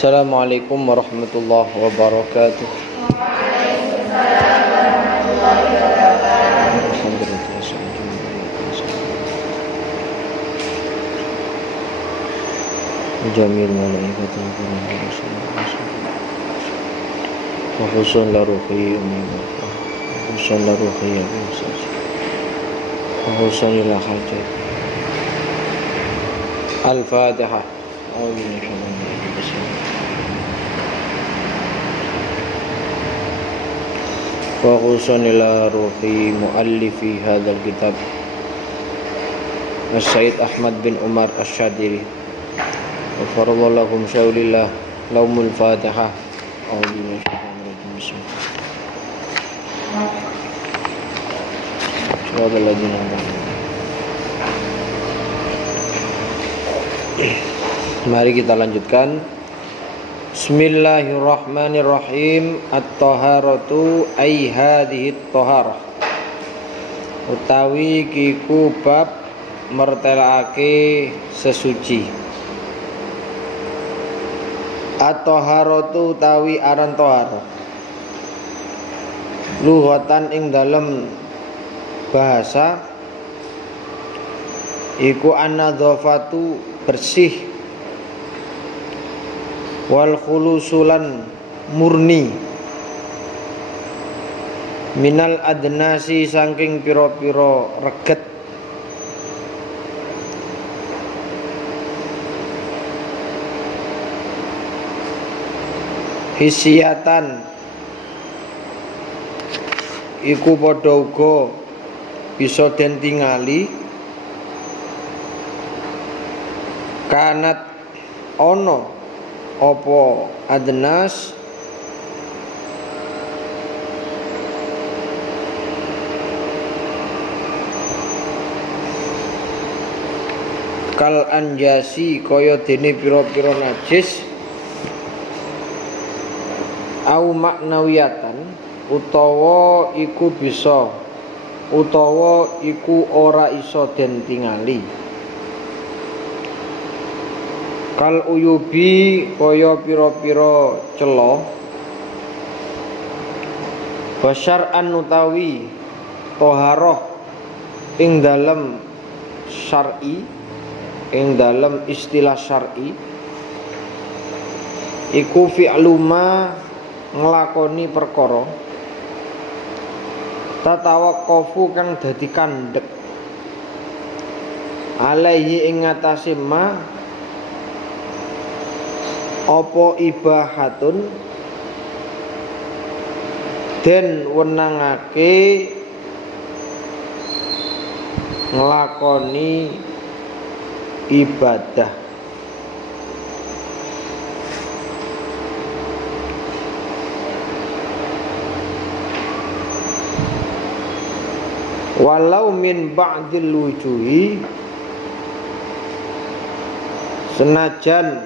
Assalamualaikum warahmatullahi wabarakatuh. Jamil malaikatul wa husun la ruhi wa husun la ruhi ya Muhammad wa husun ila hajat. Al-Fatihah. Wa husun ila ruhi muallifi hadzal kitab As-Sayyid Ahmad bin Umar Asy-Syadili. Wa faradallahu syawlillah laumul Fatihah. Mari kita lanjutkan. Bismillahirrahmanirrahim. At-taharatu ay hadhihi at-taharah. Utawi kiku bab mertelake sesuci. At-taharatu utawi aran taharah. Lughatan ing dalem bahasa iku an-nadzafatu bersih, wal khulusulan murni, minal adnasi saking piro-piro reget, hisiatan iku padha uga bisa den tingali, kanat ono opo adnas kal anjasi kaya dene pira-pira najis, au maknawiyatan utawa iku bisa utawa iku ora iso den tingali, kal uyubi kaya pira-pira cela, wasyar'an utawi thaharah ing dalem syar'i, ing dalem istilah syar'i iku fi'luma nglakoni perkara tatawaqqafu kang dadi kandhek alaihi ing ngatasé ma apa ibahatun den wenangake nglakoni ibadah. Walau min ba'dil wujuhi, senajan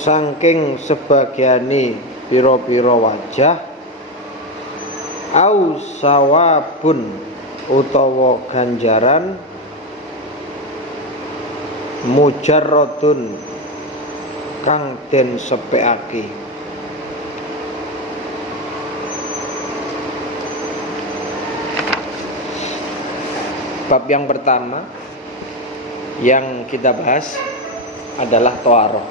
saking sebagiane pira-pira wajah, au sawabun utawa ganjaran, mujarradun kang den sepekake. Bab yang pertama yang kita bahas adalah thaharah.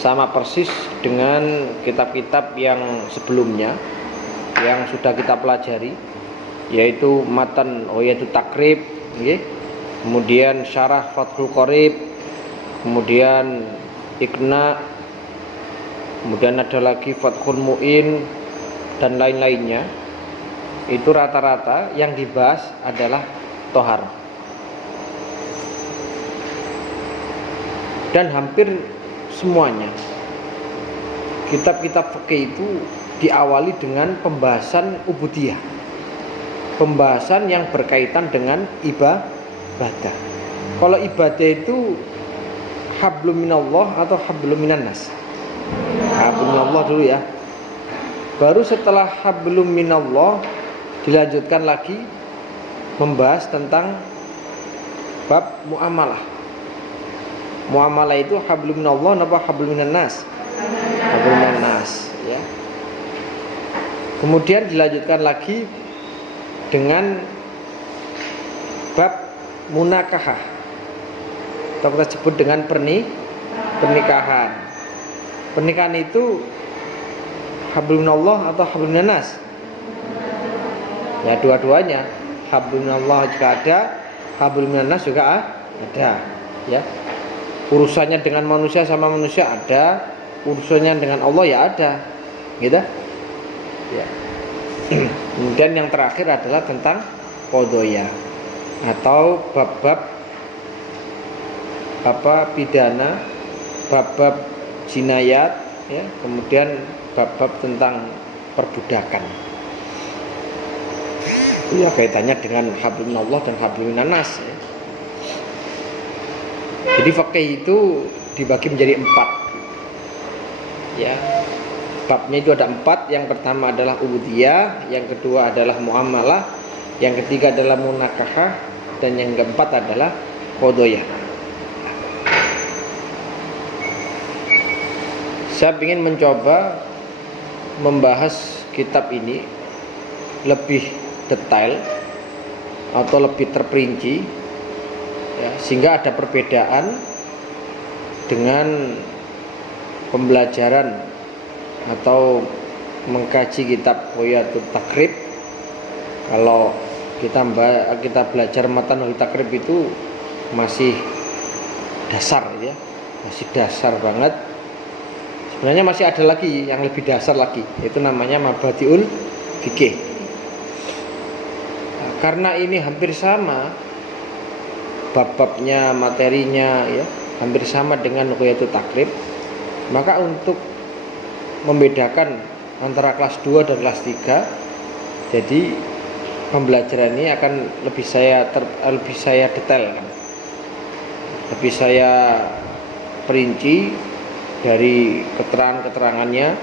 Sama persis dengan kitab-kitab yang sebelumnya yang sudah kita pelajari, yaitu matan Ghayatul Taqrib, kemudian syarah Fathul Qorib, kemudian Iqna, kemudian ada lagi Fathul Mu'in dan lain-lainnya. Itu rata-rata yang dibahas adalah thaharah. Dan hampir semuanya kitab-kitab fikih itu diawali dengan pembahasan ubudiyah, pembahasan yang berkaitan dengan ibadah. Kalau ibadah itu hablum minallah atau hablum minannas. Hablum minallah dulu ya. Baru setelah hablum minallah dilanjutkan lagi membahas tentang bab muamalah. Muamalah itu hablum minallah napa hablum minan nas? Hablum minan nas, ya. Kemudian dilanjutkan lagi dengan bab munakahah, atau kita sebut dengan pernikahan. Pernikahan itu hablum minallah atau hablum minan nas? Ya, dua-duanya. Hablum minallah juga ada, hablum minan nas juga ada, ya. Urusannya dengan manusia sama manusia ada, urusannya dengan Allah ya ada, gitu. Ya. Kemudian yang terakhir adalah tentang qadaya atau bab-bab pidana, bab-bab jinayat, ya, kemudian bab-bab tentang perbudakan. Itu ya kaitannya dengan hablum minallah dan hablum minan nas, ya. Jadi fikih itu dibagi menjadi 4, ya. Babnya itu ada 4. Yang pertama adalah ubudiyah, yang kedua adalah muamalah, yang ketiga adalah munakahah, dan yang keempat adalah qadaya. Saya ingin mencoba membahas kitab ini lebih detail atau lebih terperinci, ya, sehingga ada perbedaan dengan pembelajaran atau mengkaji kitab Ghayatul Taqrib. Kalau kita belajar matan Ghayatul Taqrib itu masih dasar, ya, masih dasar banget. Sebenarnya masih ada lagi yang lebih dasar lagi, itu namanya Mabadiul Fikih. Nah, karena ini hampir sama bab-babnya, materinya, ya, hampir sama dengan Ghayatul Taqrib, maka untuk membedakan antara kelas 2 dan kelas 3, jadi pembelajaran ini akan lebih saya detailkan, lebih saya perinci dari keterangannya,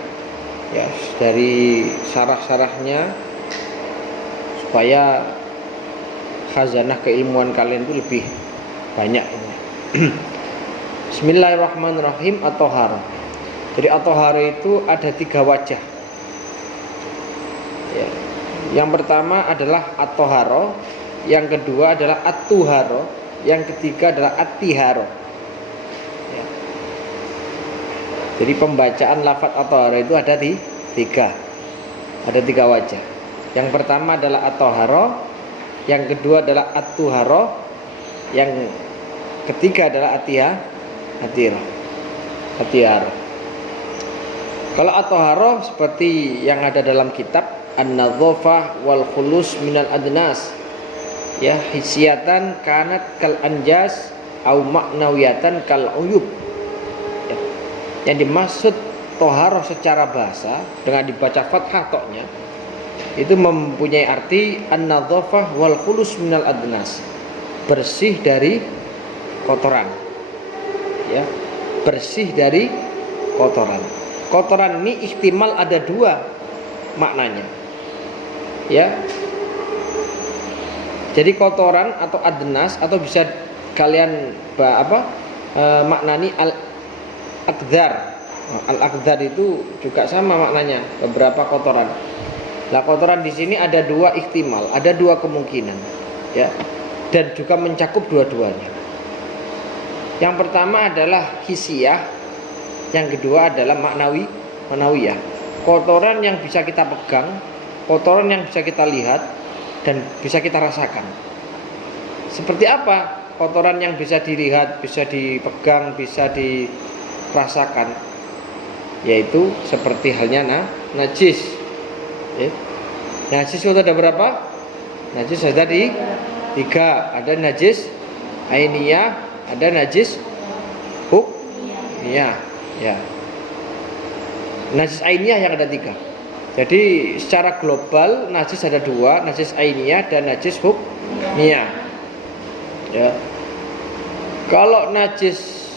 ya, dari syarah-syarahnya, supaya khazanah keilmuan kalian itu lebih banyak. Bismillahirrahmanirrahim. At-Thaharah. Jadi at-Thaharah itu ada 3 wajah, ya. Yang pertama adalah at-Thaharah, yang kedua adalah at-Tuharah, yang ketiga adalah at-Tiharah, ya. Jadi pembacaan lafaz at-Thaharah itu ada 3 wajah. Yang pertama adalah at-Thaharah, yang kedua adalah at-Tuharah, yang ketiga adalah at-Tiharah. Kalau at-Thaharah seperti yang ada dalam kitab An-Nadhafah wal Khulus minal Adnas, ya, hisiatan kanat kal anjas au maknawiyatan kal uyub, ya. Yang dimaksud thaharah secara bahasa dengan dibaca fathah toknya itu mempunyai arti An-Nadhafah wal Khulus minal Adnas, bersih dari kotoran, ya, bersih dari kotoran. Kotoran ini ihtimal ada 2 maknanya, ya. Jadi kotoran atau adnas, atau bisa kalian maknani al-aqdar. Al-aqdar itu juga sama maknanya, beberapa kotoran. Nah, kotoran di sini ada 2 ihtimal, ada 2 kemungkinan, ya, dan juga mencakup dua-duanya. Yang pertama adalah hisiyah, yang kedua adalah maknawiyah. Kotoran yang bisa kita pegang, kotoran yang bisa kita lihat dan bisa kita rasakan. Seperti apa kotoran yang bisa dilihat, bisa dipegang, bisa dirasakan? Yaitu seperti halnya najis, ya. Najis itu ada berapa? Najis ada 3. Ada najis ainiyah, ada najis hukmiyah, ya. Najis ainiyah yang ada 3. Jadi secara global najis ada 2, najis ainiyah dan najis hukmiyah, ya. Kalau najis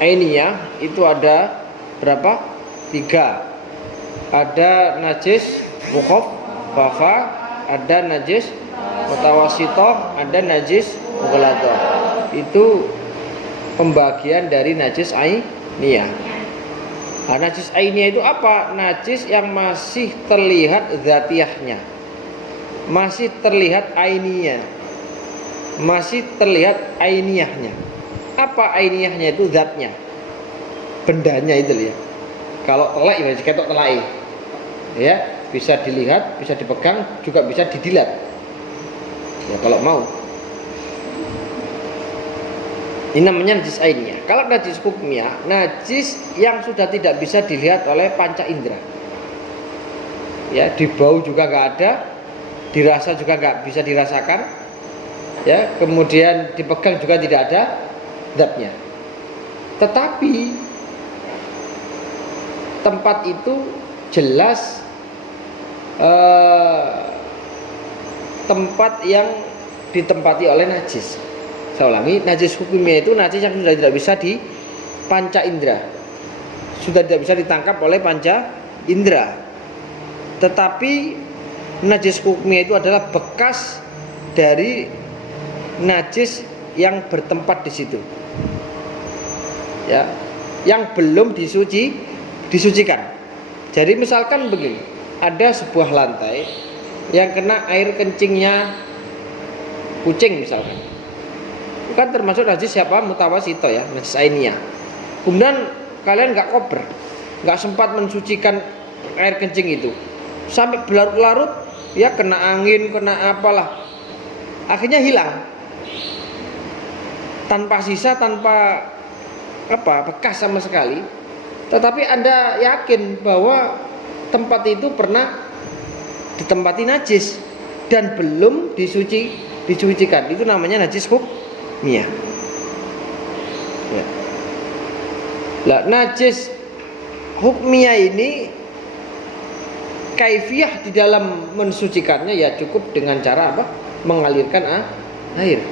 ainiyah itu ada berapa? 3. Ada najis mukhaffafah, ada najis mutawasithah, ada najis mughalladhah. Itu pembagian dari najis ainiyah. Nah, najis ainiyah itu apa? Najis yang masih terlihat zatiyahnya, masih terlihat ainiyah, masih terlihat ainiyahnya. Apa ainiyahnya? Itu zatnya, bendanya itu ya. Kalau telak ya ketok telai, ya bisa dilihat, bisa dipegang, juga bisa didilat. Ya kalau mau. Ini namanya najis ainiyah. Kalau najis hukmiyah, najis yang sudah tidak bisa dilihat oleh panca indera. Ya, di bau juga nggak ada, dirasa juga nggak bisa dirasakan. Ya, kemudian dipegang juga tidak ada zatnya. Tetapi tempat itu jelas tempat yang ditempati oleh najis. Saya ulangi, najis hukumnya itu najis yang sudah tidak bisa di panca indera, sudah tidak bisa ditangkap oleh panca indera. Tetapi najis hukumnya itu adalah bekas dari najis yang bertempat di situ, ya, yang belum disucikan. Jadi misalkan begini, ada sebuah lantai yang kena air kencingnya kucing misalkan, itu kan termasuk najis siapa? Mutawasito ya, najis ainiyah. Kemudian kalian nggak kober, nggak sempat mensucikan air kencing itu, sampai berlarut-larut, ya kena angin, kena apalah, akhirnya hilang, tanpa sisa, tanpa bekas sama sekali. Tetapi Anda yakin bahwa tempat itu pernah ditempati najis dan belum disucikan. Itu namanya najis hukmiyah. Ya. Nah, najis hukmiyah ini kaifiyah di dalam mensucikannya ya cukup dengan cara apa? Mengalirkan air.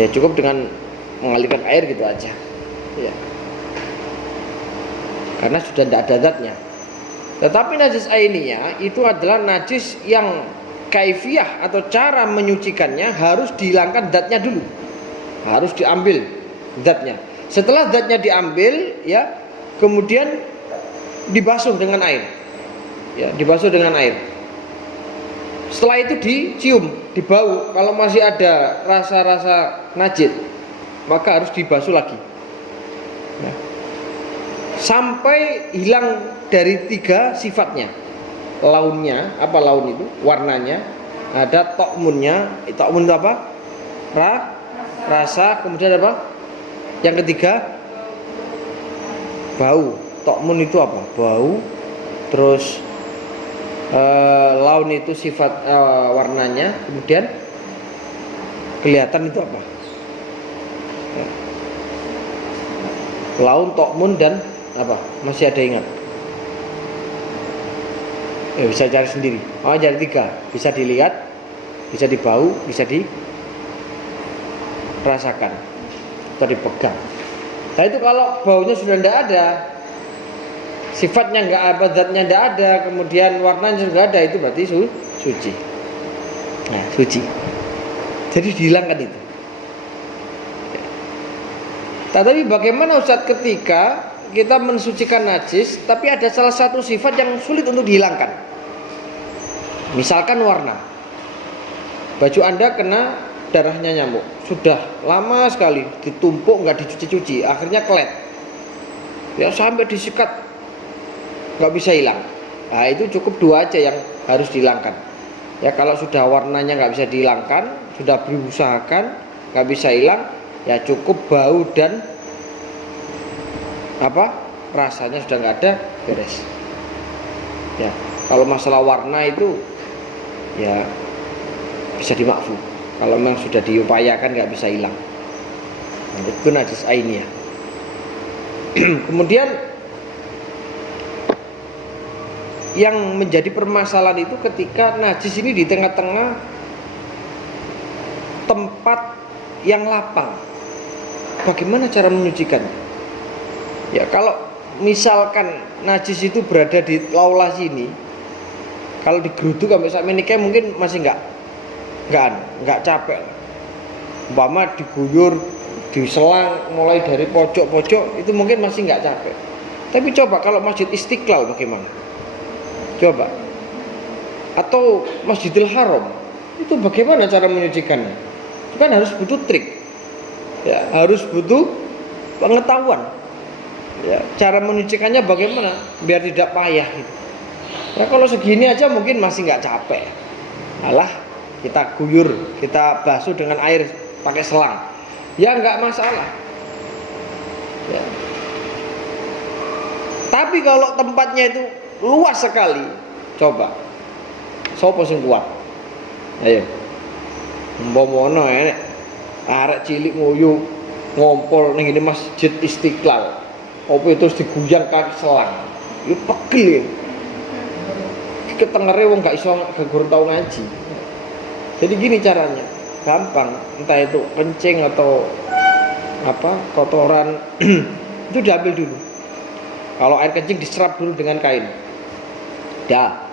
Ya cukup dengan mengalirkan air gitu aja. Ya. Karena sudah tidak ada zatnya. Tetapi najis ainiyah itu adalah najis yang kaifiyah atau cara menyucikannya harus dihilangkan zatnya dulu, harus diambil zatnya. Setelah zatnya diambil, ya kemudian dibasuh dengan air, ya dibasuh dengan air. Setelah itu dicium, dibau. Kalau masih ada rasa-rasa najis, maka harus dibasuh lagi. Ya. Sampai hilang dari 3 sifatnya. Launnya, apa laun itu? Warnanya, ada tokmunnya. Tokmun itu apa? Rasa, kemudian apa? Yang ketiga, bau. Tokmun itu apa? Bau. Terus laun itu sifat warnanya, kemudian kelihatan itu apa? Laun, tokmun, dan apa? Masih ada ingat? Bisa cari sendiri. Oh, jadi 3. Bisa dilihat, bisa dibau, bisa dirasakan atau dipegang. Nah itu kalau baunya sudah tidak ada, sifatnya nggak apa, zatnya tidak ada, kemudian warnanya juga ada, itu berarti suci. Nah, suci. Jadi dihilangkan itu. Tapi bagaimana Ustaz ketika kita mensucikan najis, tapi ada salah satu sifat yang sulit untuk dihilangkan? Misalkan warna. Baju Anda kena darahnya nyamuk, sudah lama sekali ditumpuk, nggak dicuci-cuci, akhirnya kelet. Ya sampai disikat, nggak bisa hilang. Nah itu cukup 2 aja yang harus dihilangkan. Ya kalau sudah warnanya nggak bisa dihilangkan, sudah berusahakan nggak bisa hilang, ya cukup bau dan rasanya sudah nggak ada, beres. Ya kalau masalah warna itu ya bisa dimakfu. Kalau memang sudah diupayakan nggak bisa hilang, itu najis ainiyah. Kemudian yang menjadi permasalahan itu ketika najis ini di tengah-tengah tempat yang lapang, bagaimana cara menyucikannya? Ya kalau misalkan najis itu berada di laula sini, kalau digeruduk sampai saat ini kayak mungkin masih enggak nggak capek. Umpama diguyur, diselang mulai dari pojok-pojok itu mungkin masih nggak capek. Tapi coba kalau Masjid Istiqlal bagaimana? Coba. Atau Masjidil Haram itu bagaimana cara menyucikannya? Itu kan harus butuh trik. Ya, harus butuh pengetahuan. Ya, cara menyucikannya bagaimana biar tidak payah gitu. Ya kalau segini aja mungkin masih nggak capek. Alah, kita guyur, kita basuh dengan air pakai selang. Ya nggak masalah. Ya. Tapi kalau tempatnya itu luas sekali, coba. Sopo sing kuat? Ayo. Mbomono enek arek cilik nguyu ngompol ning ini Masjid Istiqlal. Apa itu diguyang kaki selang. Itu pegel. Ketengere wong gak iso gak tau ngaji. Jadi gini caranya, gampang. Entah itu kencing atau apa kotoran itu diambil dulu. Kalau air kencing diserap dulu dengan kain. Dah.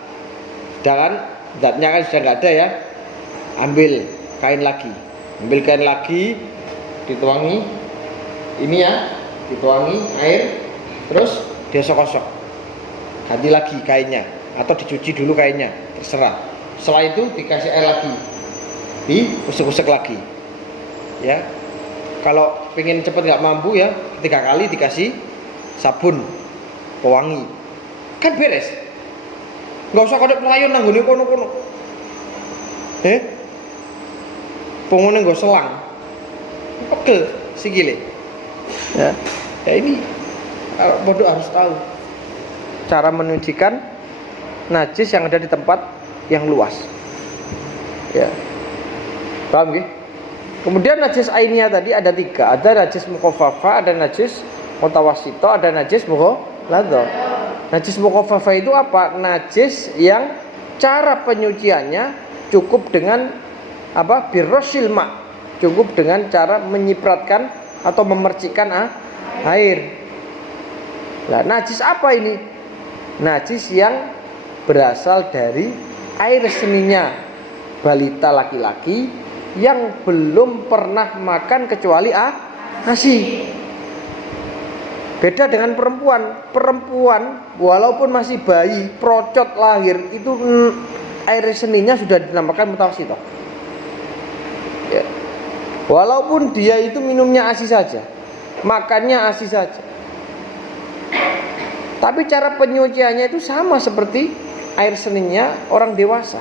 Sedangkan zatnya kan sudah nggak ada ya. Ambil kain lagi. Ambil kain lagi, dituangi. Ini ya, dituangi air, terus diosok-osok. Ganti lagi kainnya atau dicuci dulu kainnya, terserah. Setelah itu dikasih air lagi. Diusek-usek lagi. Ya. Kalau pengen cepet nggak mampu ya, 3 kali dikasih sabun pewangi, kan beres. Nggak usah kodok pelayan nangguni kono-kono. Pengone nggak selang, pegel sikile. Ya, ini bodoh harus tahu cara menyucikan najis yang ada di tempat yang luas. Ya, paham gak? Kemudian najis ainiyah tadi ada 3, ada najis mukhaffafa, ada najis mutawassito, ada najis mughalladha. Najis mukhaffafa itu apa? Najis yang cara penyuciannya cukup dengan apa? Birrosil ma, cukup dengan cara menyipratkan atau memercikkan air. Nah, najis apa ini? Najis yang berasal dari air seninya balita laki-laki yang belum pernah makan kecuali ASI. Beda dengan perempuan. Perempuan walaupun masih bayi, procot lahir, itu air seninya sudah dinamakan mutawassithah. Ya. Walaupun dia itu minumnya ASI saja, makannya ASI saja. Tapi cara penyuciannya itu sama seperti air seninya orang dewasa.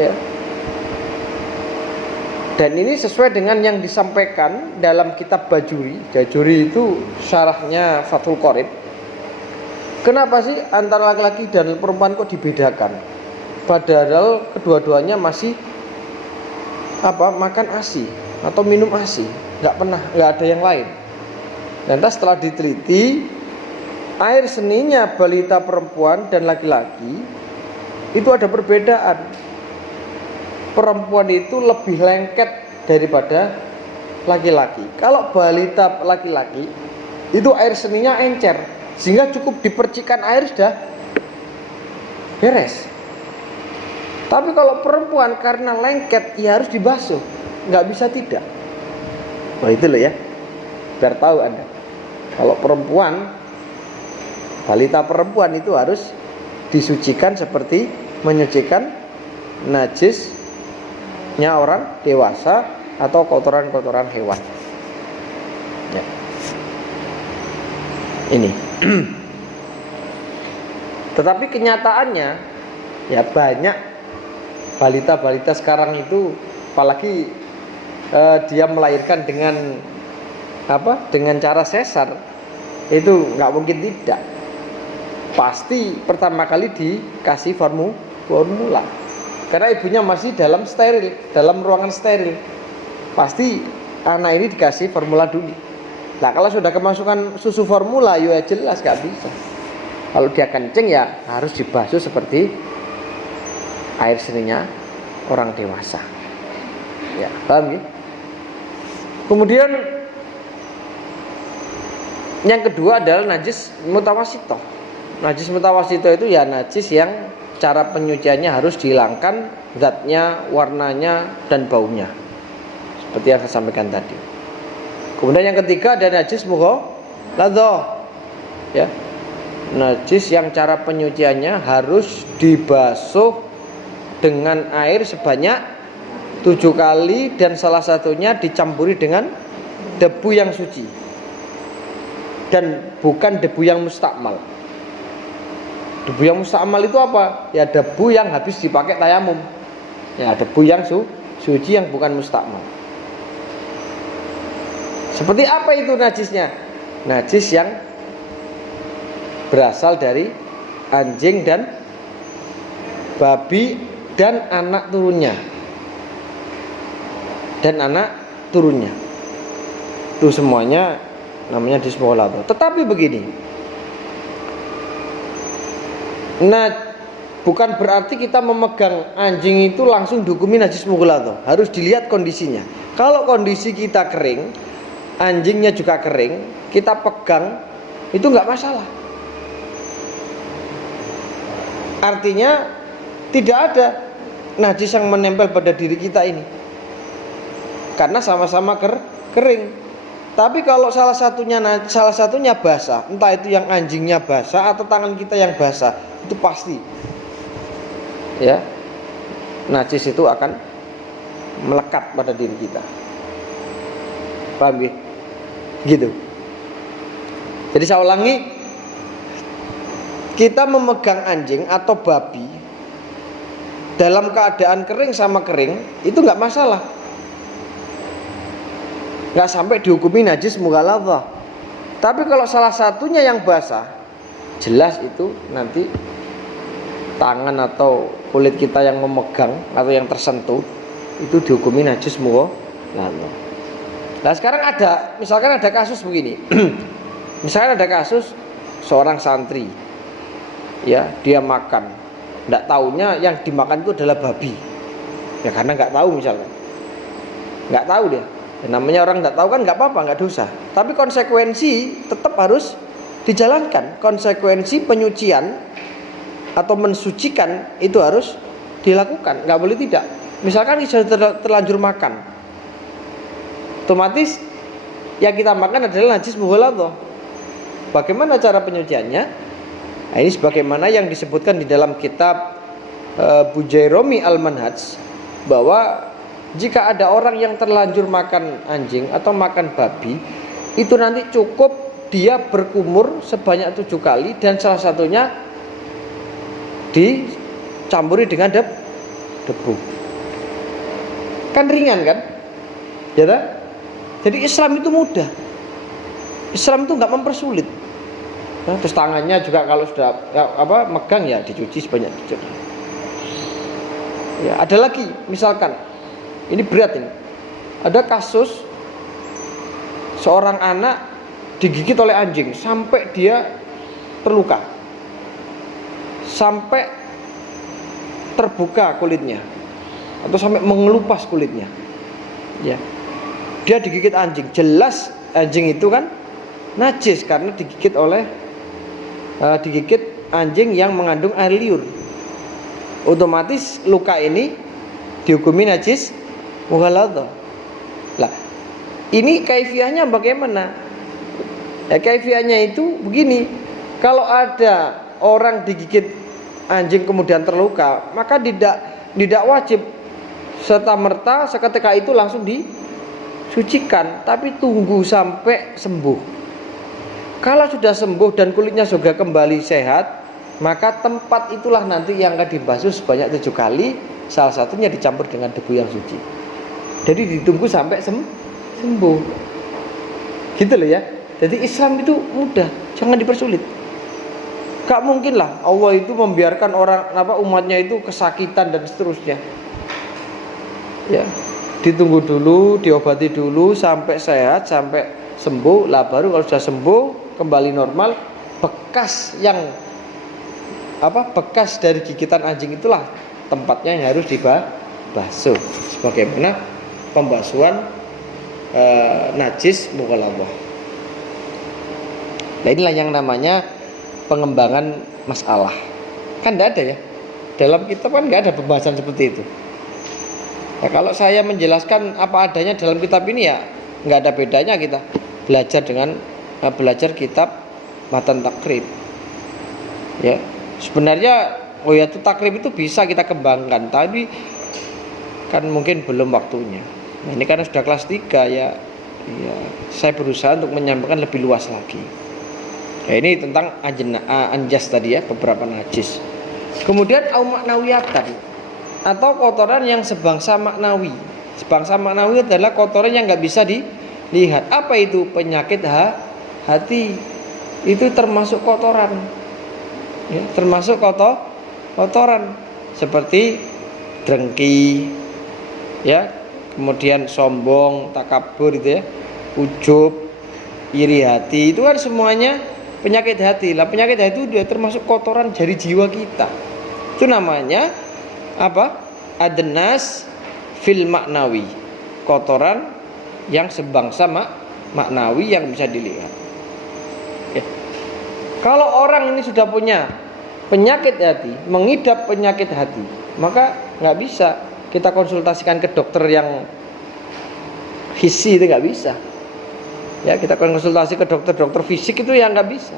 Ya. Dan ini sesuai dengan yang disampaikan dalam kitab Bajuri. Bajuri itu syarahnya Fathul Qorib. Kenapa sih antara laki-laki dan perempuan kok dibedakan? Padahal kedua-duanya masih makan ASI atau minum ASI, nggak ada yang lain. Dan setelah diteliti, air seninya balita perempuan dan laki-laki itu ada perbedaan. Perempuan itu lebih lengket daripada laki-laki. Kalau balita laki-laki itu air seninya encer, sehingga cukup dipercikan air sudah beres. Tapi kalau perempuan karena lengket ya harus dibasuh, nggak bisa tidak. Wah itu loh ya, biar tahu Anda. Kalau perempuan, balita perempuan itu harus disucikan seperti menyucikan najisnya orang dewasa atau kotoran-kotoran hewan. Ya. Ini. Tetapi kenyataannya ya banyak balita-balita sekarang itu, apalagi dia melahirkan dengan dengan cara sesar, itu nggak mungkin tidak. Pasti pertama kali dikasih formula. Karena ibunya masih dalam ruangan steril. Pasti anak ini dikasih formula dulu. Nah kalau sudah kemasukan susu formula, ya jelas nggak bisa. Kalau dia kencing ya harus dibasuh seperti air seninya orang dewasa. Ya, paham ya? Kemudian yang kedua adalah najis mutawassithah. Najis mutawassithah itu ya najis yang cara penyuciannya harus dihilangkan zatnya, warnanya, dan baunya, seperti yang saya sampaikan tadi. Kemudian yang ketiga ada najis mughalladhah, ya, najis yang cara penyuciannya harus dibasuh dengan air sebanyak 7 kali dan salah satunya dicampuri dengan debu yang suci dan bukan debu yang mustakmal. Debu yang mustakmal itu apa? Ya debu yang habis dipakai tayamum. Ya debu yang suci yang bukan mustakmal. Seperti apa itu najisnya? Najis yang berasal dari anjing dan babi dan anak turunnya. Itu semuanya namanya najis mughalladhah. Tetapi begini, nah, bukan berarti kita memegang anjing itu langsung dihukumi najis mughalladhah. Harus dilihat kondisinya. Kalau kondisi kita kering, anjingnya juga kering, kita pegang, itu nggak masalah. Artinya tidak ada najis yang menempel pada diri kita ini, karena sama-sama kering. Tapi kalau salah satunya basah, entah itu yang anjingnya basah atau tangan kita yang basah, itu pasti, ya, najis itu akan melekat pada diri kita. Paham ya? Gitu. Jadi saya ulangi, kita memegang anjing atau babi dalam keadaan kering sama kering itu nggak masalah, nggak sampai dihukumi najis mughalladhah. Tapi kalau salah satunya yang basah, jelas itu nanti tangan atau kulit kita yang memegang atau yang tersentuh itu dihukumi najis mughalladhah. Nah sekarang misalkan ada kasus begini. Misalkan ada kasus seorang santri, ya, dia makan, nggak taunya yang dimakan itu adalah babi, ya karena nggak tahu, misalkan nggak tahu dia. Ya, namanya orang nggak tahu kan nggak apa-apa, nggak dosa. Tapi konsekuensi tetap harus dijalankan. Konsekuensi penyucian atau mensucikan itu harus dilakukan, nggak boleh tidak. Misalkan kita terlanjur makan, otomatis yang kita makan adalah najis mughalladhah. Bagaimana cara penyuciannya? Nah, ini sebagaimana yang disebutkan di dalam kitab Bujairomi Al-Manhaj, bahwa jika ada orang yang terlanjur makan anjing atau makan babi, itu nanti cukup dia berkumur sebanyak 7 kali dan salah satunya dicampuri dengan debu. Kan ringan kan? Ya tak? Jadi Islam itu mudah. Islam itu nggak mempersulit. Nah, terus tangannya juga kalau sudah megang ya dicuci sebanyak itu. Ya, ada lagi misalkan, ini berat ini. Ada kasus seorang anak digigit oleh anjing sampai dia terluka, sampai terbuka kulitnya atau sampai mengelupas kulitnya. Ya, dia digigit anjing, jelas anjing itu kan najis karena digigit anjing yang mengandung air liur. Otomatis luka ini dihukumi najis mughalladhah. Lah, ini kaifiahnya bagaimana? Ya, kaifiahnya itu begini. Kalau ada orang digigit anjing kemudian terluka, maka tidak wajib serta-merta seketika itu langsung disucikan, tapi tunggu sampai sembuh. Kalau sudah sembuh dan kulitnya juga kembali sehat, maka tempat itulah nanti yang akan dibasuh sebanyak 7 kali, salah satunya dicampur dengan debu yang suci. Jadi ditunggu sampai sembuh. Gitu loh ya. Jadi Islam itu mudah, jangan dipersulit. Gak mungkin lah Allah itu membiarkan umatnya itu kesakitan dan seterusnya. Ya, ditunggu dulu, diobati dulu sampai sehat, sampai sembuh. Lah baru kalau sudah sembuh kembali normal, bekas dari gigitan anjing itulah tempatnya yang harus dibasuh sebagaimana pembasuhan najis mughalladhah. Nah inilah yang namanya pengembangan masalah. Kan tidak ada ya, Dalam kitab kan nggak ada pembahasan seperti itu. Nah, kalau saya menjelaskan apa adanya dalam kitab ini ya nggak ada bedanya kita belajar dengan belajar kitab matan takrib. Ya, sebenarnya itu takrib itu bisa kita kembangkan, tapi kan mungkin belum waktunya. Nah, ini karena sudah kelas 3 ya, saya berusaha untuk menyampaikan lebih luas lagi. Ya, ini tentang anjas tadi ya, beberapa najis. Kemudian au maknawiyatan atau kotoran yang sebangsa maknawi. Sebangsa maknawi adalah kotoran yang nggak bisa dilihat. Apa itu? Penyakit hati. Itu termasuk kotoran. Ya, termasuk kotoran seperti drengki, ya, kemudian sombong, takabur itu ya, ujub, iri hati, itu kan semuanya penyakit hati. Lah penyakit hati itu dia termasuk kotoran dari jiwa kita. Itu namanya apa? Adnas fil maknawi. Kotoran yang sebangsa maknawi yang bisa dilihat. Ya. Kalau orang ini sudah punya penyakit hati, mengidap penyakit hati, maka nggak bisa kita konsultasikan ke dokter yang hissi, itu nggak bisa. Ya, kita konsultasi ke dokter fisik itu yang nggak bisa.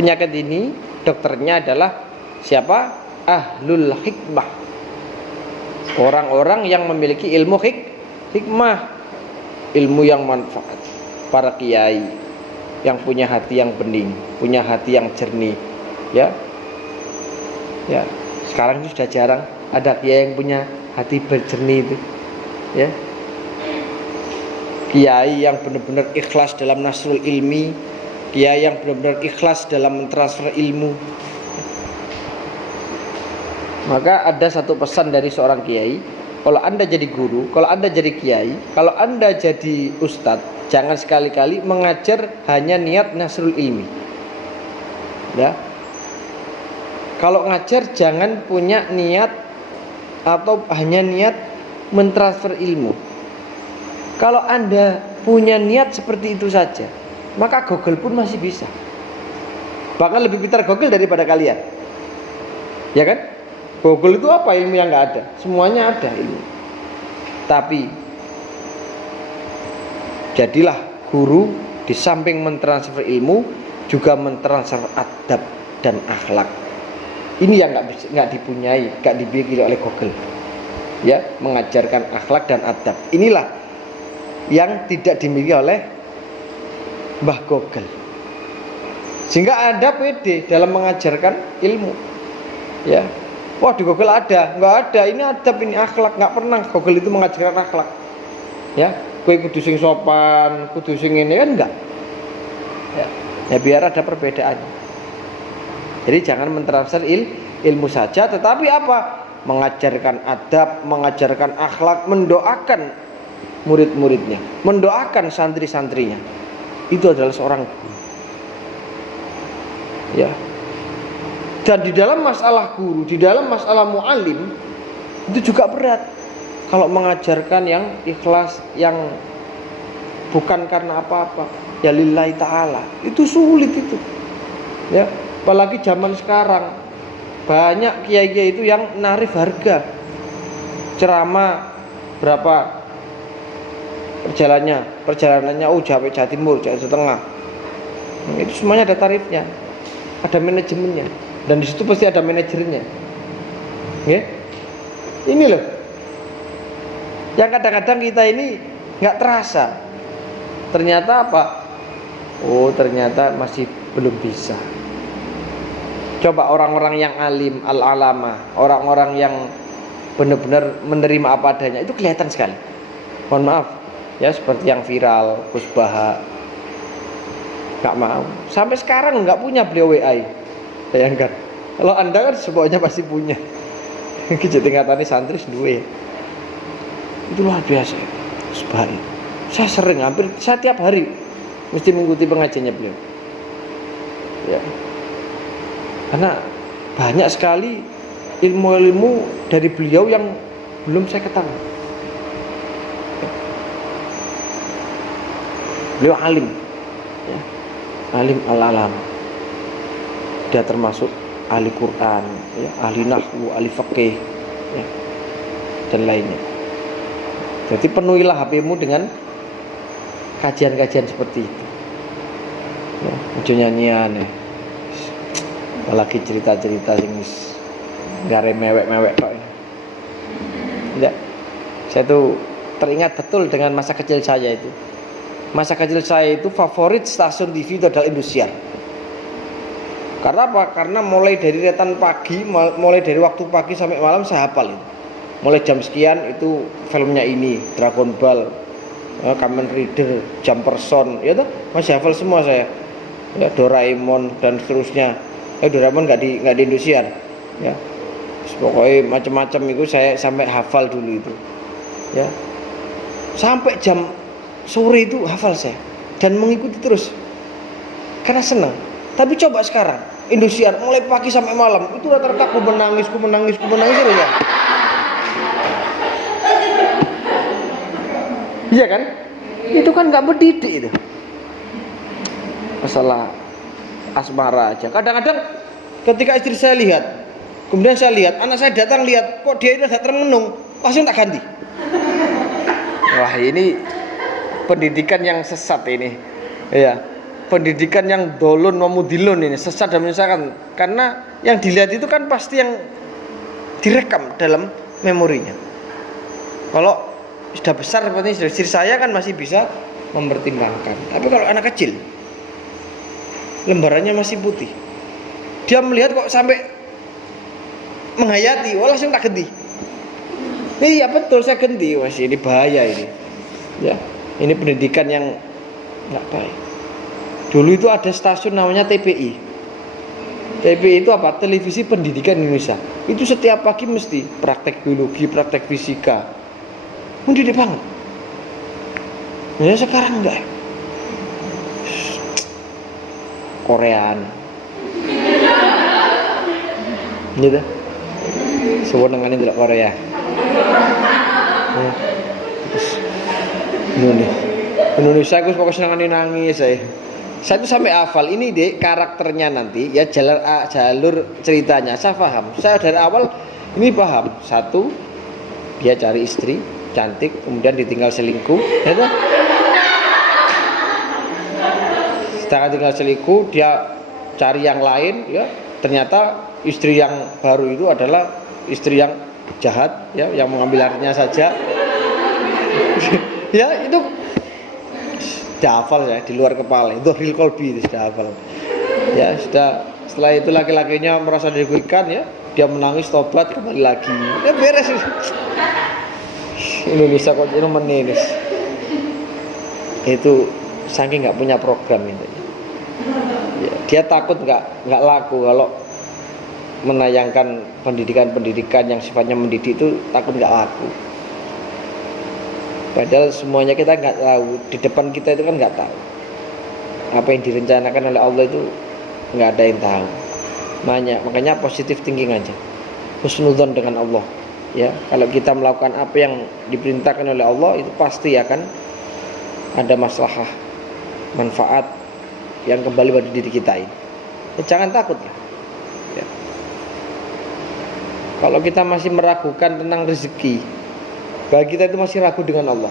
Penyakit ini dokternya adalah siapa? Ahlul hikmah. Orang-orang yang memiliki ilmu hikmah, ilmu yang manfaat. Para kiai yang punya hati yang bening, punya hati yang jernih, ya. Ya, sekarang itu sudah jarang ada kiai yang punya hati berjernih itu, ya. Kiai yang benar-benar ikhlas dalam nasrul ilmi, kiai yang benar-benar ikhlas dalam mentransfer ilmu. Maka ada satu pesan dari seorang kiai, kalau Anda jadi guru, kalau Anda jadi kiai, kalau Anda jadi ustadz, jangan sekali-kali mengajar hanya niat nasrul ilmi. Ya. Kalau ngajar jangan punya niat atau hanya niat mentransfer ilmu. Kalau Anda punya niat seperti itu saja, maka Google pun masih bisa. Bahkan lebih pintar Google daripada kalian. Ya kan? Google itu apa? Ilmu yang nggak ada. Semuanya ada ilmu. Tapi jadilah guru, di samping mentransfer ilmu juga mentransfer adab dan akhlak. Ini yang nggak dipunyai, nggak dimiliki oleh Google. Ya, mengajarkan akhlak dan adab. Inilah yang tidak dimiliki oleh Mbah Google. Sehingga Anda pede dalam mengajarkan ilmu. Ya. Wah, di Google ada, nggak ada. Ini adab, ini akhlak. Nggak pernah Google itu mengajarkan akhlak. Ya, kue kudu sing sopan, kudu sing ini kan enggak. Ya, biar ada perbedaan. Jadi jangan mentransfer ilmu saja, tetapi apa? Mengajarkan adab, mengajarkan akhlak, mendoakan murid-muridnya, mendoakan santri-santrinya. Itu adalah seorang guru. Ya. Dan di dalam masalah guru, di dalam masalah mu'alim, itu juga berat. Kalau mengajarkan yang ikhlas, yang bukan karena apa-apa, ya lillahi ta'ala, itu sulit itu. Ya, apalagi zaman sekarang banyak kiai-kiai itu yang narif harga. Ceramah berapa perjalanannya Jawa Timur, Jawa Tengah. Itu semuanya ada tarifnya, ada manajemennya, dan di situ pasti ada manajernya. Ya, ini loh yang kadang-kadang kita ini nggak terasa. Ternyata apa? Oh, ternyata masih belum bisa. Coba orang-orang yang alim, al-alama, orang-orang yang benar-benar menerima apa adanya, itu kelihatan sekali. Mohon maaf, ya, seperti yang viral, Gus Baha, nggak mau. Sampai sekarang nggak punya beliau WA. Bayangkan. Kalau Anda kan semuanya pasti punya. Ketinggatannya santri dua. Itu luar biasa. Gus Baha. Saya sering, hampir setiap hari mesti mengikuti pengajiannya beliau. Ya. Karena banyak sekali ilmu-ilmu dari beliau yang belum saya ketahui. Beliau alim, ya. Alim al-alam. Dia termasuk ahli Quran, ya, ahli nahwu, ahli fikih, ya, dan lainnya. Jadi penuhilah HP-mu dengan kajian-kajian seperti itu. Ya, ojo nyanyian ya. Apalagi cerita-cerita sing wis gare mewek-mewek kok. Tidak. Saya tuh teringat betul dengan masa kecil saya itu. Masa kecil saya itu favorit stasiun TV itu adalah Indosiar. Karena apa? Karena mulai dari retan pagi, mulai dari waktu pagi sampai malam saya hafal itu. Mulai jam sekian itu filmnya ini, Dragon Ball, Kamen Rider, Jumperson, ya tuh masih hafal semua saya. Ya, Doraemon dan seterusnya. Doraemon nggak di Indosiar, ya. Pokoknya macam-macam itu saya sampai hafal dulu itu, ya. Sampai jam sore itu hafal saya dan mengikuti terus karena senang. Tapi coba sekarang Indosiar mulai pagi sampai malam itu rata-rata ku menangis terus ya. Iya kan? Itu kan nggak mendidik itu. Masalah asmara aja. Kadang-kadang ketika istri saya lihat, kemudian saya lihat anak saya datang lihat kok dia itu datang termenung, langsung tak ganti. Wah, ini pendidikan yang sesat ini, ya, pendidikan yang dolun memudilun ini, sesat dan menyesatkan. Karena yang dilihat itu kan pasti yang direkam dalam memorinya. Kalau sudah besar seperti istri saya kan masih bisa mempertimbangkan. Tapi kalau anak kecil, lembarannya masih putih, dia melihat kok sampai menghayati, langsung tak ganti. Iya betul, saya ganti. Wah, ini bahaya ini, ya. Ini pendidikan yang nggak baik. Dulu itu ada stasiun namanya TPI. TPI itu apa? Televisi Pendidikan Indonesia. Itu setiap pagi mesti praktek biologi, praktek fisika. Mendidik banget. Ya sekarang enggak. Korean. Gitu. Sewenang-wenang delok Korea. Indonesia aku pokoknya nangis saya. Saya tuh sampai hafal ini deh karakternya nanti ya, jalur ceritanya saya paham. Saya dari awal ini paham. Satu, dia cari istri cantik, kemudian ditinggal selingkuh, ya toh? Setelah tinggal selingkuh, dia cari yang lain, ya. Ternyata istri yang baru itu adalah istri yang jahat, ya, yang mengambil hatinya saja. Ya, itu sudah hafal ya, di luar kepala. Itu real kolbi itu sudah hafal. Ya, setelah itu laki-lakinya merasa dirugikan, ya, dia menangis, tobat, kembali lagi. Ya beres. Indonesia kok jadi menindas. Itu saking nggak punya program itu. Ya, dia takut nggak laku kalau menayangkan pendidikan yang sifatnya mendidik itu, takut nggak laku. Padahal semuanya kita nggak tahu, di depan kita itu kan nggak tahu apa yang direncanakan oleh Allah, itu nggak ada yang tahu. Makanya positif thinking aja, husnudzon dengan Allah. Ya, kalau kita melakukan apa yang diperintahkan oleh Allah, itu pasti akan ada maslahah, manfaat yang kembali pada diri kita ini. Ya, jangan takut ya. Ya. Kalau kita masih meragukan tentang rezeki, bagi kita itu masih ragu dengan Allah,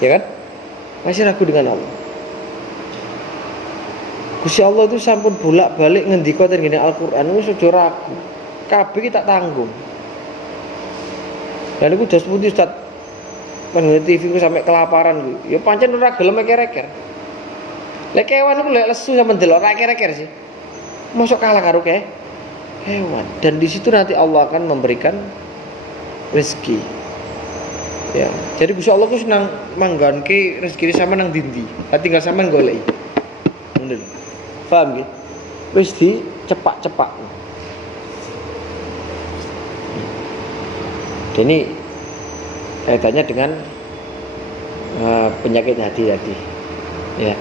ya kan? Masih ragu dengan Allah. Gusti Allah itu sampun bolak-balik ngendika ten ngene Al-Qur'an, wis aja ragu. Kabeh kita tanggung. Dan itu udah seperti Ustaz pengen TV ku sampai kelaparan ku. Ya pancen ora gelem eker-eker. Lek kewan ku lek lesu sampe ndelok ora eker-eker sih. Mosok kalah karo hewan. Dan di situ nanti Allah akan memberikan rezeki. Ya, jadi Gusti Allah ku senang mangganke rezeki sampean nang ndi-ndi. Lah tinggal sampean goleki. Ngono lho. Paham nggih? Wis cepak-cepak. Dan ini kaitannya dengan penyakit hati tadi, ya.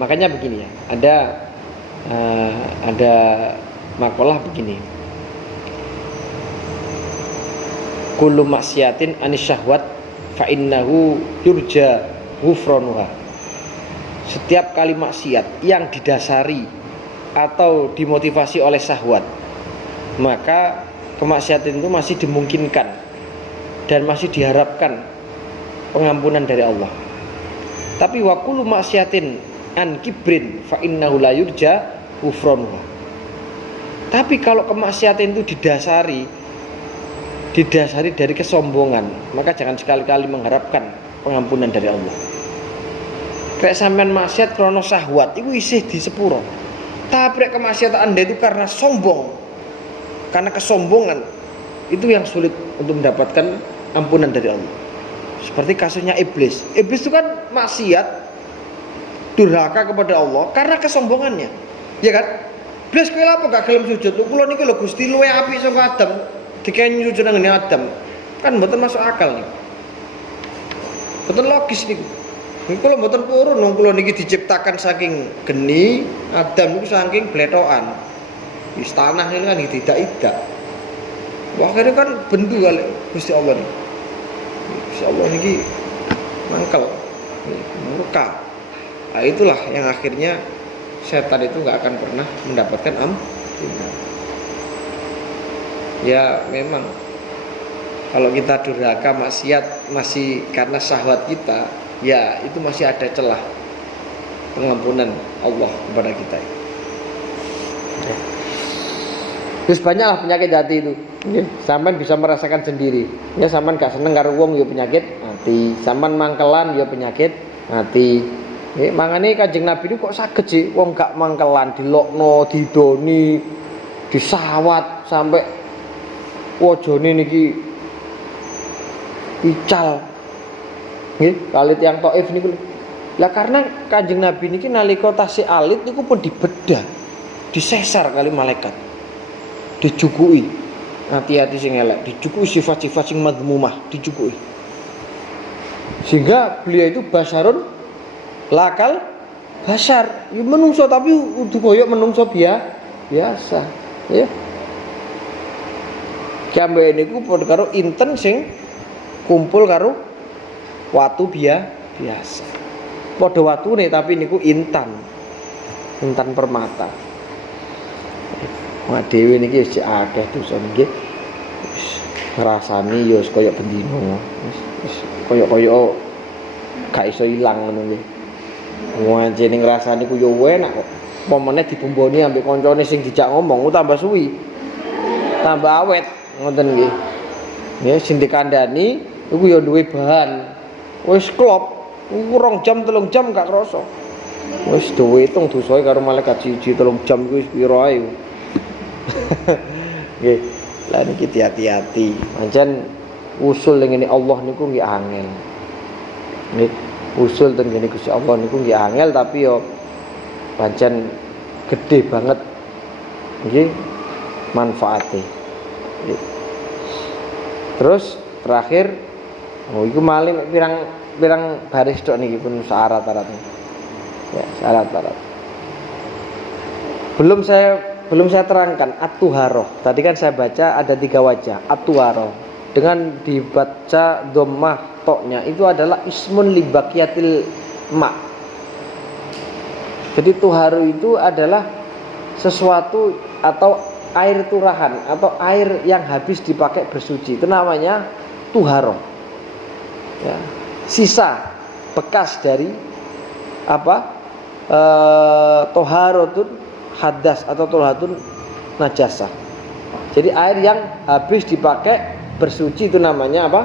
Makanya begini ya, ada makalah begini. Kullu maksiatin anis syahwat fa innahu yurja ghufranuha. Setiap kali maksiat yang didasari atau dimotivasi oleh syahwat, maka kemaksiatan itu masih dimungkinkan dan masih diharapkan pengampunan dari Allah. Tapi wa kullu maksiatin an kibrin fa innahu la yurja ghufranuha. Tapi kalau kemaksiatan itu didasari dari kesombongan, maka jangan sekali-kali mengharapkan pengampunan dari Allah. Kayak sampean maksiat krono syahwat iku isih di sepuro. Tapi kemaksiatan Anda itu karena sombong, karena kesombongan, itu yang sulit untuk mendapatkan ampunan dari Allah. Seperti kasusnya iblis. Iblis itu kan maksiat, durhaka kepada Allah karena kesombongannya. Ya kan? Iblis kowe apa gak gelem sujud? Kula niki lho Gusti luwe apik saka Adam. Dikene sujud nang Adam. Kan mboten masuk akal nih. Mboten logis niku. Niku kula mboten purun wong kula niki diciptakan saking geni, Adam niku saking blethokan. Wis tanah ini kan tidak. Wah akhirnya kan bendu kali Gusti Allah nih. Gusti Allah niki mangkel, murka. Nah, itulah yang akhirnya setan itu nggak akan pernah mendapatkan ampunan. Ya memang kalau kita durhaka maksiat masih karena syahwat kita, ya itu masih ada celah pengampunan Allah kepada kita. Terus banyaklah penyakit hati itu. Sampean bisa merasakan sendiri. Ya sampean gak seneng karo wong ya penyakit hati. Sampean mangkelan ya penyakit hati. Mangane Kanjeng Nabi itu kok saged sih wong gak mangkelan dilokno, didoni, disawat sampai wajane niki ical. Nggih, kali tiyang Thaif niku. Lah karena Kanjeng Nabi niki nalika tasih alit niku pun dibedah, disesar kali malaikat. Dijukui hati-hati sing elek, dijukui sifat-sifat sing madhmumah, dijukui. Sehingga beliau itu basarun lakal basar, ya menungso tapi udah koyok menungso biasa, ya. Kiambe niku padha karo inten sing kumpul karo watu biasa. Padha watune tapi niku intan permata. Wah dhewe niki wis akeh dosa nggih. Wis ngrasani ya kaya bendino. Wis kaya gak iso ilang ngono nggih. Wancene ngrasani ku yo enak kok. Pomene dibumboni ambek kancane sing dijak ngomong tambah suwi. Tambah awet ngoten nggih. Ya sing dikandani iku ya duwe bahan. Wis klop, 2 jam 3 jam gak krasa. Wis duwe hitung dosae karo malaikat 1 3 jam kuwi piro ae. Nggih. Lah niki hati-hati. Pancen usul ning ngene Allah niku nggih angel. Nggih. Usul teng ngene Gusti Allah niku nggih angel tapi yo pancen gede banget nggih manfaate. Nggih. Terus terakhir iku malih pirang baris tok niki pun syarat-syaratnya. Ya, syarat-syarat. Belum saya terangkan at-tuharoh. Tadi kan saya baca ada 3 wajah at-tuharoh. Dengan dibaca dhammah toknya itu adalah ismun li baqiyatil ma. Jadi tuharu itu adalah sesuatu atau air turahan atau air yang habis dipakai bersuci. Itu namanya tuharoh. Ya, sisa bekas dari apa? Toharotun hadas atau tohatun najasah. Jadi air yang habis dipakai bersuci itu namanya apa?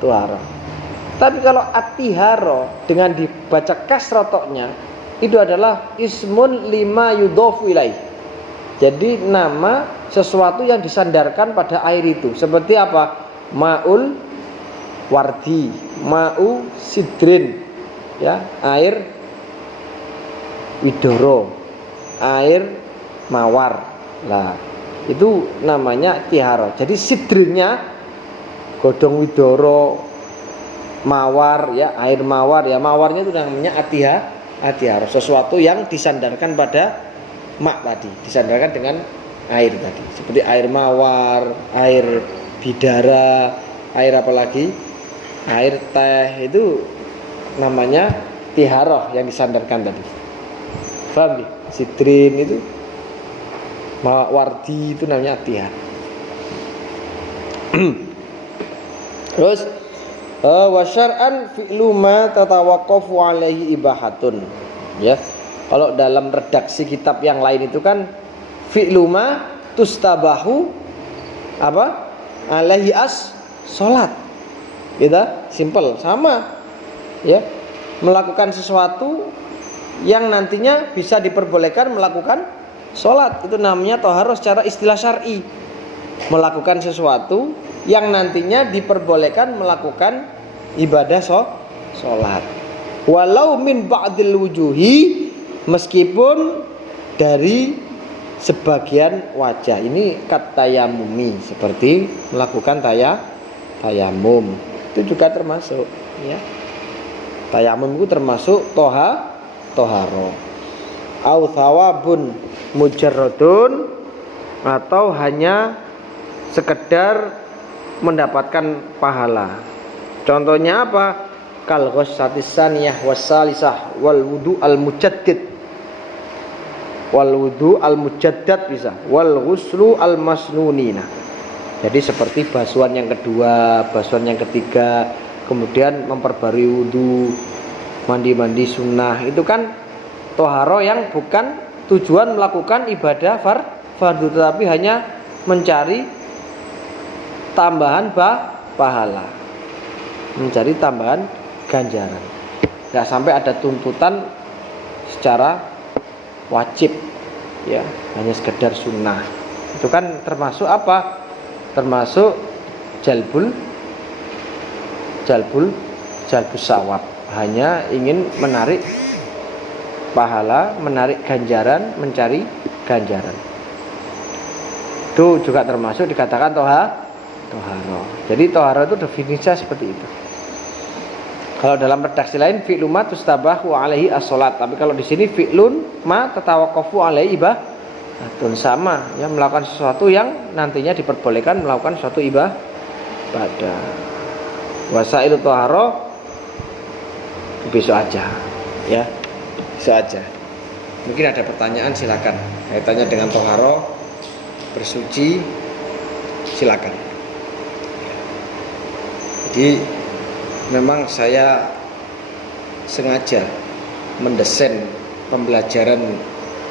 Tuhara. Tapi kalau at-tiharo dengan dibaca kasrotoknya itu adalah ismun lima yudhofu ilaih. Jadi nama sesuatu yang disandarkan pada air itu. Seperti apa? Ma'ul wardi, ma'u sidrin, ya, air widoro, air mawar. Lah, itu namanya tiharo. Jadi sidrinnya godong widoro, mawar, ya, air mawar, ya, mawarnya itu namanya atiharo. Sesuatu yang disandarkan pada mak tadi, disandarkan dengan air tadi. Seperti air mawar, air bidara, air apa lagi? Air teh, itu namanya tiharoh yang disandarkan tadi. Paham ya? Sidrin itu wardi itu namanya atihan. Terus wa syar'an fi'lu ma tatawaqqafu alaihi ibahatun. Ya. Kalau dalam redaksi kitab yang lain itu kan fi'lu ma tustabahu apa? Alaihi salat. Gitu, simple, sama. Ya. Melakukan sesuatu yang nantinya bisa diperbolehkan melakukan salat. Itu namanya thaharah secara istilah syar'i. Melakukan sesuatu yang nantinya diperbolehkan melakukan ibadah salat. Walau min ba'dil wujuhi, meskipun dari sebagian wajah. Ini kat tayamumi, seperti melakukan tayamum. Itu juga termasuk, ya. Tayamum itu termasuk toharo. Au thawabun mujarradun, atau hanya sekedar mendapatkan pahala. Contohnya apa? Kal ghussatis saniyah wassalisah wal wudu al mujaddid. Wal wudu al mujaddad bisa. Wal ghuslu al masnunina. Jadi seperti basuhan yang kedua, basuhan yang ketiga, kemudian memperbarui wudu, mandi-mandi sunnah. Itu kan toharo yang bukan tujuan melakukan ibadah fardu, tetapi hanya mencari tambahan pahala, mencari tambahan ganjaran. Nggak sampai ada tuntutan secara wajib, ya, hanya sekedar sunnah. Itu kan termasuk apa? Termasuk jalbus sawab, hanya ingin menarik pahala, menarik ganjaran, mencari ganjaran. Itu juga termasuk dikatakan toharo. Jadi toharo itu definisinya seperti itu. Kalau dalam redaksi lain fi'lu ma tustabahu alaihi as-salat, tapi kalau di sini fi'lun ma tatawaqqafu alaihi ibadatun, sama, ya, melakukan sesuatu yang nantinya diperbolehkan melakukan suatu ibadah. Wasailu toharo besok aja, ya. Besok aja. Mungkin ada pertanyaan, silakan. Kaitannya dengan toharo, bersuci, silakan. Jadi memang saya sengaja mendesain pembelajaran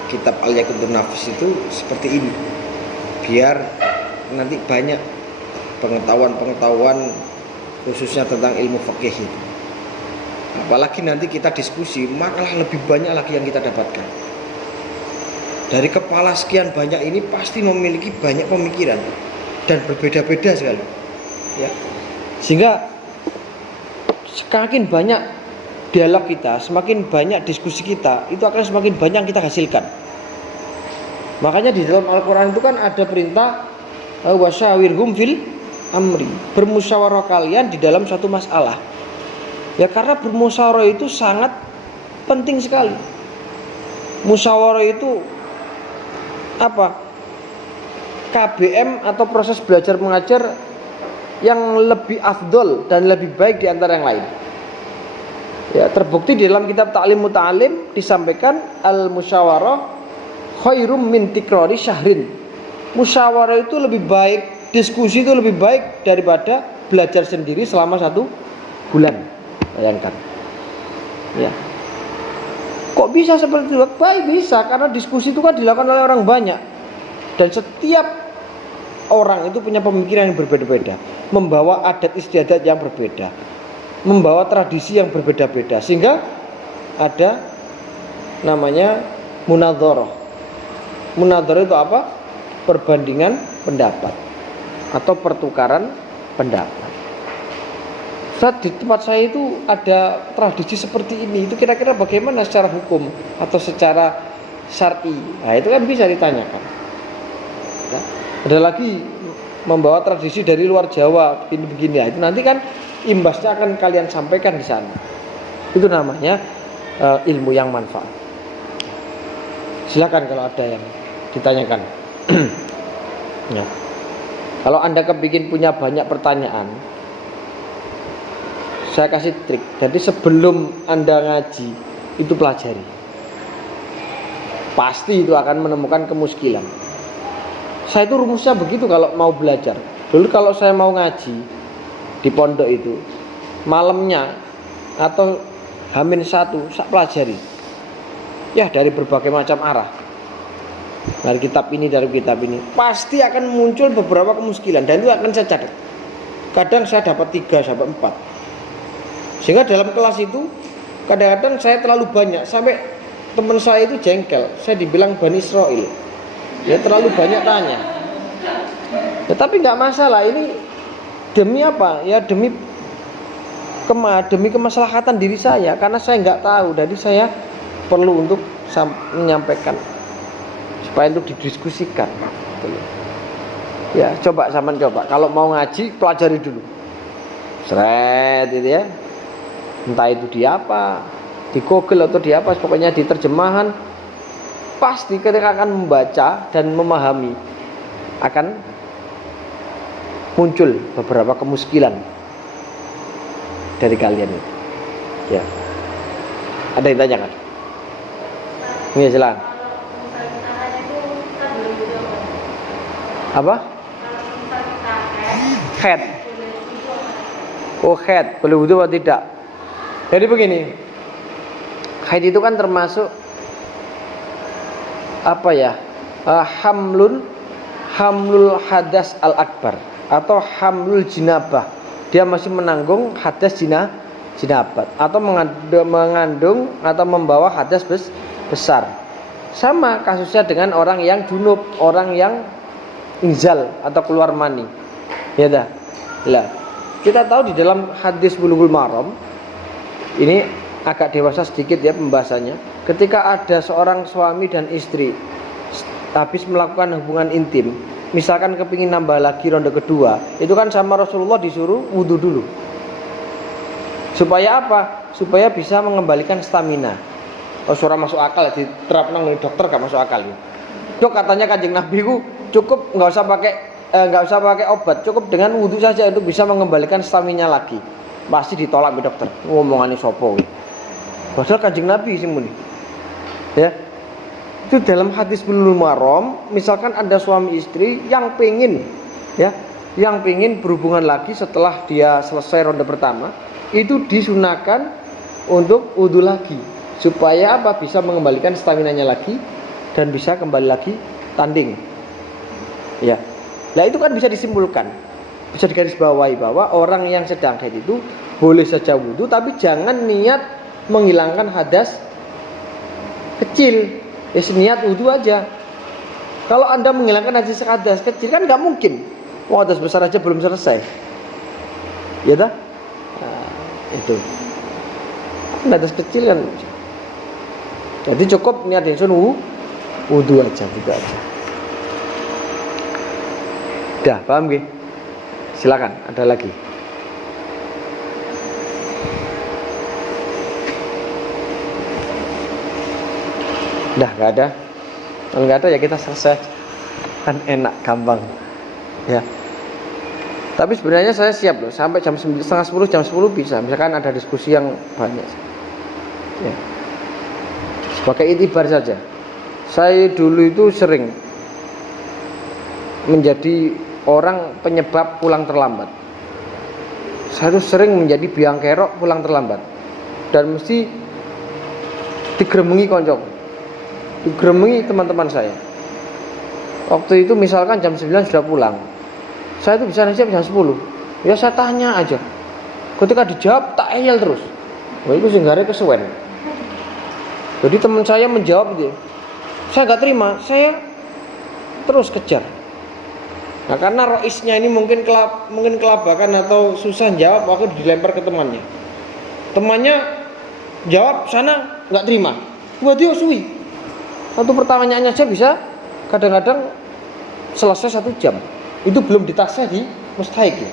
kitab Al-Yaqutun Nafis itu seperti ini, biar nanti banyak pengetahuan khususnya tentang ilmu fikih itu. Apalagi nanti kita diskusi, malah lebih banyak lagi yang kita dapatkan. Dari kepala sekian banyak ini pasti memiliki banyak pemikiran dan berbeda-beda sekali, ya. Sehingga semakin banyak dialog kita, semakin banyak diskusi kita, itu akan semakin banyak yang kita hasilkan. Makanya di dalam Al-Quran itu kan ada perintah wasyawirhum fil amri, bermusyawarah kalian di dalam suatu masalah. Ya, karena bermusyawarah itu sangat penting sekali. Musyawarah itu apa? KBM atau proses belajar mengajar yang lebih afdol dan lebih baik di antara yang lain. Ya, terbukti di dalam kitab Ta'lim Muta'alim disampaikan al-musyawarah khairum min tikrari syahrin. Musyawarah itu lebih baik, diskusi itu lebih baik daripada belajar sendiri selama 1 bulan. Bayangkan. Ya. Kok bisa seperti itu? Baik, bisa, karena diskusi itu kan dilakukan oleh orang banyak. Dan setiap orang itu punya pemikiran yang berbeda-beda, membawa adat istiadat yang berbeda, membawa tradisi yang berbeda-beda, sehingga ada namanya munadharah. Munadharah itu apa? Perbandingan pendapat atau pertukaran pendapat. Saat di tempat saya itu ada tradisi seperti ini, itu kira-kira bagaimana secara hukum atau secara syar'i? Nah, itu kan bisa ditanyakan. Ya. Ada lagi membawa tradisi dari luar Jawa begini-begini, itu nanti kan imbasnya akan kalian sampaikan di sana. Itu namanya ilmu yang manfaat. Silakan kalau ada yang ditanyakan. Ya. Kalau Anda kepingin punya banyak pertanyaan, saya kasih trik. Jadi sebelum Anda ngaji, itu pelajari. pasti itu akan menemukan kemuskilan. Saya itu rumusnya begitu kalau mau belajar. Dulu kalau saya mau ngaji di pondok itu, malamnya atau Hamin 1 saya pelajari. Ya dari berbagai macam arah. Dari kitab ini, dari kitab ini. Pasti akan muncul beberapa kemuskilan dan itu akan saya catat. Kadang saya dapat 3 sampai 4. Sehingga dalam kelas itu kadang-kadang saya terlalu banyak sampai teman saya itu jengkel. Saya dibilang Bani Israel. Ya terlalu banyak tanya. Tetapi nggak masalah, ini demi apa? Ya demi kemaslahatan diri saya, karena saya nggak tahu, jadi saya perlu untuk menyampaikan supaya untuk didiskusikan. Ya coba kalau mau ngaji pelajari dulu. Seret itu ya. Entah itu di apa, di Google atau di apa, pokoknya di terjemahan. Pasti ketika akan membaca dan memahami akan muncul beberapa kemuskilan dari kalian. Ya. Ada yang tanyakan? Iya, silakan. Apa? Head. Oh, head. Boleh wudu atau tidak? Jadi begini. Head itu kan termasuk apa ya? Hamlul hadas al akbar atau hamlul jinabah. Dia masih menanggung hadas jinabat atau mengandung atau membawa hadas besar. Sama kasusnya dengan orang yang junub, orang yang inzal atau keluar mani. Ya dah. Lah, kita tahu di dalam hadis Bulughul Maram ini agak dewasa sedikit ya pembahasannya. Ketika ada seorang suami dan istri habis melakukan hubungan intim, misalkan kepingin nambah lagi ronde kedua, itu kan sama Rasulullah disuruh wudhu dulu. Supaya apa? Supaya bisa mengembalikan stamina. Oh, surah masuk akal ya, diterapkan oleh dokter gak masuk akal ya. Dok, katanya Kanjeng Nabi ku cukup nggak usah pakai obat, cukup dengan wudhu saja itu bisa mengembalikan stamina lagi. Pasti ditolak oleh dokter. Ngomongannya sopo. Padahal Kanjeng Nabi sih muni. Ya. Itu dalam hadis Bulughul Maram, misalkan ada suami istri yang pengen berhubungan lagi setelah dia selesai ronde pertama, itu disunahkan untuk wudhu lagi supaya apa? Bisa mengembalikan staminanya lagi dan bisa kembali lagi tanding. Ya. Nah, itu kan bisa disimpulkan, bisa digarisbawahi bahwa orang yang sedang haid itu boleh saja wudhu, tapi jangan niat menghilangkan hadas kecil. Ya niat wudhu aja. Kalau Anda menghilangkan hadas kecil kan nggak mungkin. Wah, hadas besar aja belum selesai. Ya dah. Nah, itu. Hadas kecil kan. Jadi cukup niat yang wudhu aja, gitu aja. Dah, paham nggih? Silakan, ada lagi. Dah, nggak ada. Kalau nggak ada ya kita selesai. Kan enak, gampang. Ya. Tapi sebenarnya saya siap loh, sampai jam 9:30, jam 10 bisa. Misalkan ada diskusi yang banyak. Ya. Sebagai itibar saja. Saya dulu itu sering menjadi orang penyebab pulang terlambat. Saya tuh sering menjadi biang kerok pulang terlambat. Dan mesti digeremengi konco, digeremengi teman-teman saya. Waktu itu misalkan jam 9 sudah pulang, saya itu bisa siap jam 10. Ya saya tanya aja, ketika dijawab tak eyel terus. Wah, itu singgare kesuwen. Jadi teman saya menjawab dia, saya gak terima, saya terus kejar. Nah, karena roisnya ini mungkin kelabakan atau susah jawab, aku dilempar ke temannya. Temannya jawab sana nggak terima, buat dia suwi. Satu pertanyaannya aja bisa kadang-kadang selesai 1 jam. Itu belum ditasnya di mustahik ya.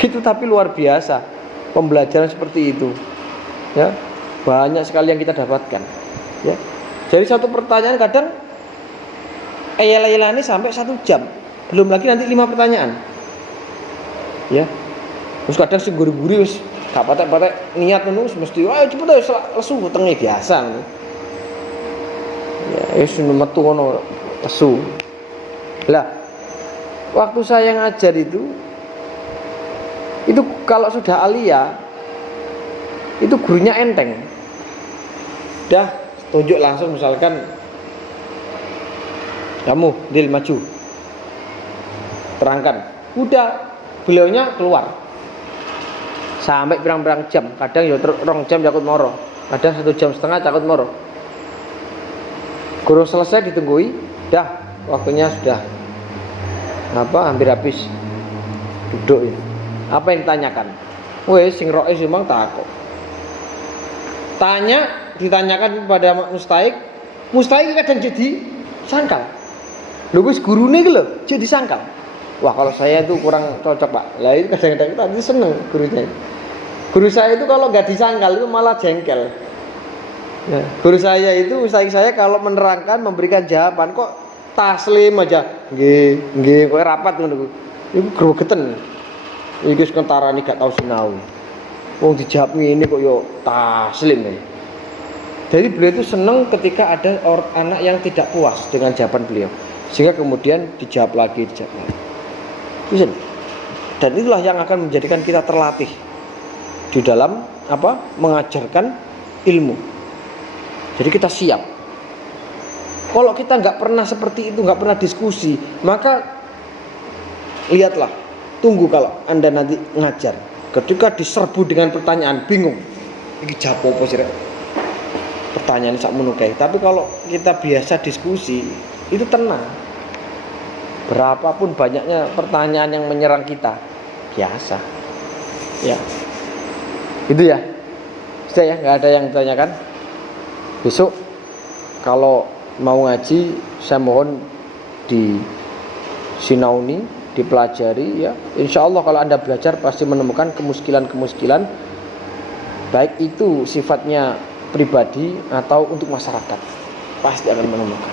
Itu tapi luar biasa pembelajaran seperti itu. Ya, banyak sekali yang kita dapatkan. Ya, jadi satu pertanyaan kadang eyel-eyelane sampai 1 jam. Belum lagi nanti 5 pertanyaan. Ya. Terus kadang sing guri-guri wis gak patek-patek niat ngono mesti ayo cepet ayo lesu wetenge biasa ngono. Ya wis metu ngono lesu. Lah, waktu saya ngajar itu kalau sudah alia itu gurunya enteng. Dah tunjuk langsung, misalkan kamu Dil maju, terangkan. Udah, beliaunya keluar sampai pirang-pirang jam, kadang ya 2 jam cakut moro, kadang 1,5 jam cakut moro. Guru selesai ditunggui, dah waktunya sudah hampir habis, duduk ya. Apa yang ditanyakan? Wes sing roe memang takut. Ditanyakan kepada mustahik kadang jadi sangkal. Lho wis gurune iki lho jadi sangkal. Wah, kalau saya itu kurang cocok, Pak. Lah itu kadang-kadang tadi seneng gurunya. Guru saya itu kalau nggak disangkal itu malah jengkel. Ya, guru saya itu mustahik saya kalau menerangkan, memberikan jawaban kok taslim aja. Nggih, kok rapat ngono. Iku grogeten. Iki sekarang gak tau sinau. Wong dijawab ngene kok yo taslim ya. Jadi beliau itu senang ketika ada anak yang tidak puas dengan jawaban beliau, sehingga kemudian dijawab lagi. Dan itulah yang akan menjadikan kita terlatih di dalam mengajarkan ilmu. Jadi kita siap. Kalau kita nggak pernah seperti itu, nggak pernah diskusi, maka lihatlah, tunggu kalau Anda nanti ngajar, ketika diserbu dengan pertanyaan, bingung. Iki jawab apa sih? Pertanyaan sak menukai. Tapi kalau kita biasa diskusi, itu tenang. Berapapun banyaknya pertanyaan yang menyerang kita, biasa. Ya, itu ya. Sudah ya, nggak ada yang ditanyakan. Besok kalau mau ngaji, saya mohon di sinauni, dipelajari ya. Insya Allah kalau Anda belajar pasti menemukan kemuskilan-kemuskilan, baik itu sifatnya pribadi atau untuk masyarakat, pasti akan menemukan.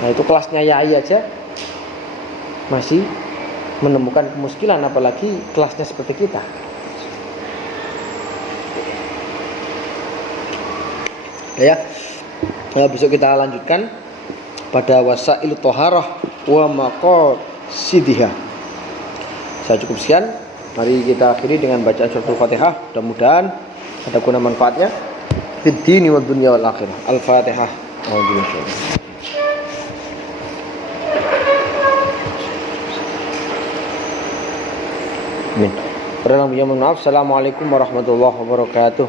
Nah itu kelasnya Yai aja masih menemukan kemuskilan, apalagi kelasnya seperti kita. Ya, nah, besok kita lanjutkan pada wasailu thaharah wa maqasidihah. Saya cukup sekian. Mari kita akhiri dengan bacaan suratul Fatihah. Mudah-mudahan ada guna manfaatnya fid dini wad dunya wal akhirah. Al-Fatihah. Amin. Mohon maaf. Assalamualaikum warahmatullahi wabarakatuh.